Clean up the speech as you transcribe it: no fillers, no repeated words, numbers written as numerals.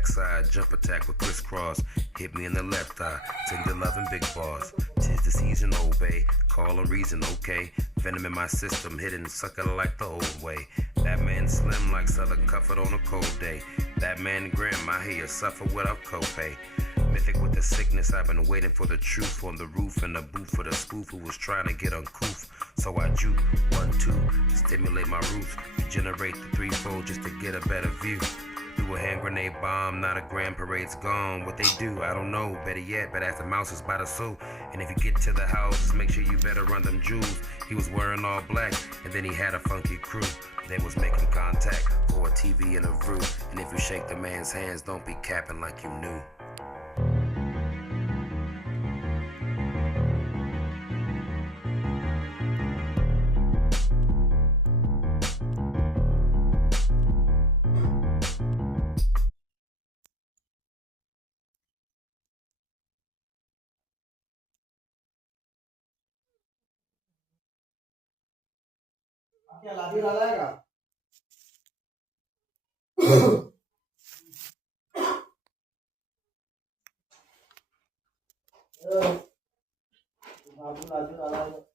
backside, jump attack with crisscross. Hit me in the left eye, tender loving big balls. Tis the season, obey, call a reason, okay. Venom in my system, hidden sucker like the old way. That man slim like Southern Comfort on a cold day. That man grim, I hear you suffer without copay. Mythic with the sickness, I've been waiting for the truth on the roof in the booth for the spoof who was trying to get uncouth. So I juke, 1, 2, stimulate my roots, regenerate the threefold just to get a better view. Do a hand grenade bomb, not a grand parade's gone. What they do, I don't know, better yet, but ask the mouses by the soul. And if you get to the house, make sure you better run them jewels. He was wearing all black, and then he had a funky crew. They was making contact for a TV in a roof. And if you shake the man's hands, don't be capping like you knew. क्या लादी ला लाएगा बाबू लादी ला लाएगा